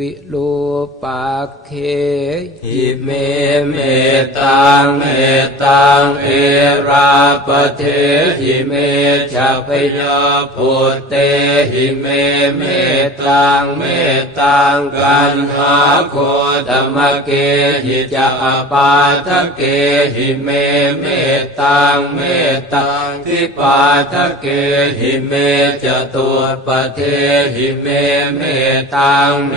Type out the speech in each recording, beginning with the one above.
วิรูปักเคอิเมเมตังเมตังเอราปเทหิเมจัพยาพุตเตหิเมเมตังเมตังกันหาโคธรรมเกหิจะอปาทะเกหิเมเมตังเมตังทิปาทะเกหิเมจตุปเทหิเมเมตังเม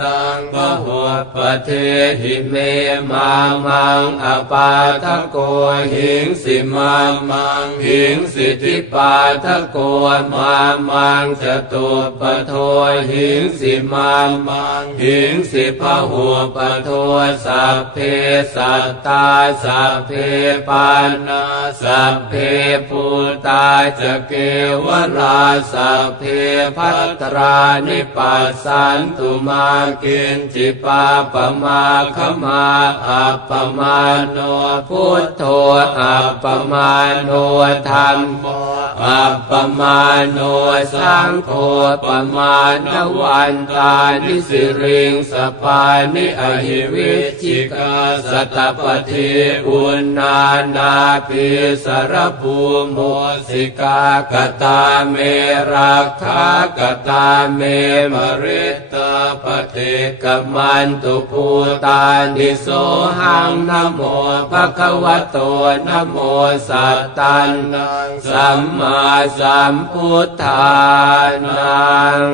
ตังบหุปเทหิเมมามังอปาทโกหิงสิมามังหิงสิทิปาทโกมามังจตุปโทหิงสิมามังหิงสิพหุปโทสัพเพสัตตาสัพเพปานาสัพเพปูตาจะเกวราสัพเพพัตรานิปัสสันตุมากินจิปาปมาขมาอัปปมาโนพุทโธอัปปมาโนธรรมโม อัปปมาโนสังโฆปมาณวันตานิสิริงสปานิอหิวิจิกาสตปฏิอุณนานาปิสรภูโมสิกากตาเมรักขากตาเมมริตาปฏิกมันตุภูตานิโสหังนโมภะคะวะโตนโมสัตตันสัมมาสัมพุทธานัง